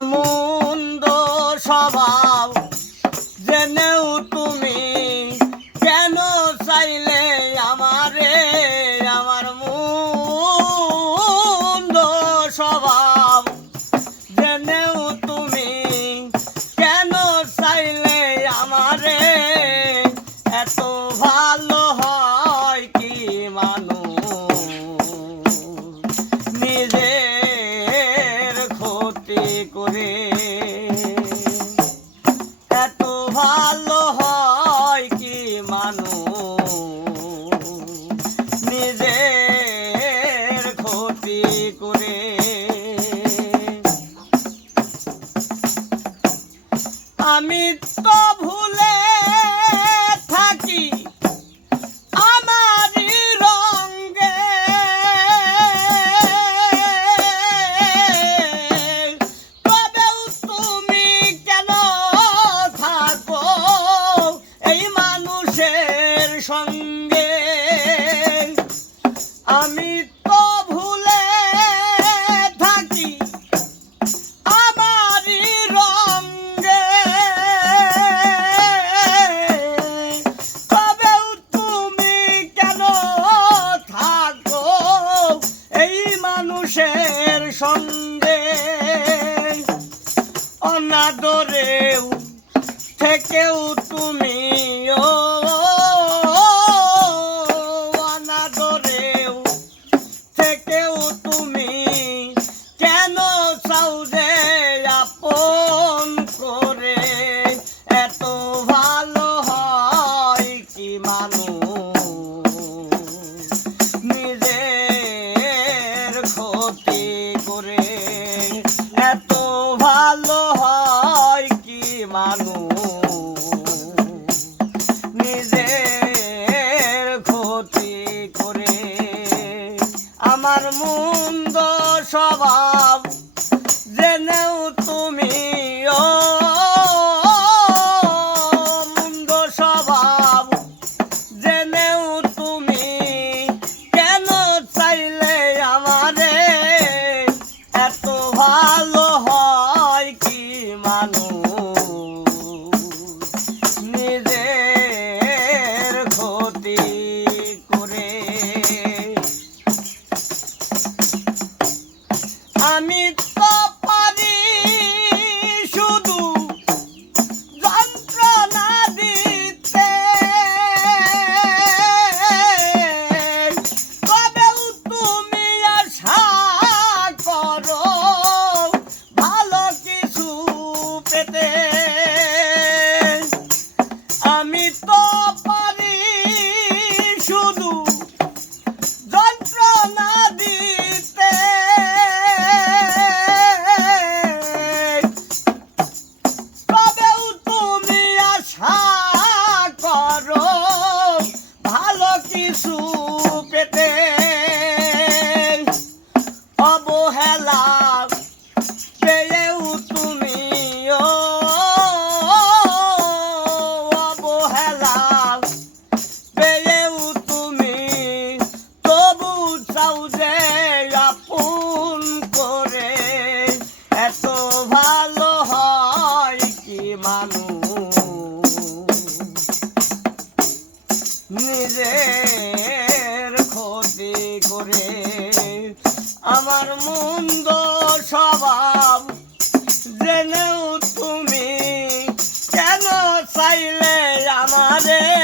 মন্দ সভা করে আমি তো ভুলে থাকি আমার রঙ্গে তবে তুমি কেন থাকো? এই মানুষের সঙ্গে অনাদরেও থেকেও তুমি নিজের ক্ষতি করে আমার মন্দ স্বভাব জেনেও যে আপন করে, এত ভালো হয় কি মানুষ? নিজের ক্ষতি করে আমার মন্দ স্বভাব জেনেও তুমি কেন চাইলে আমাদের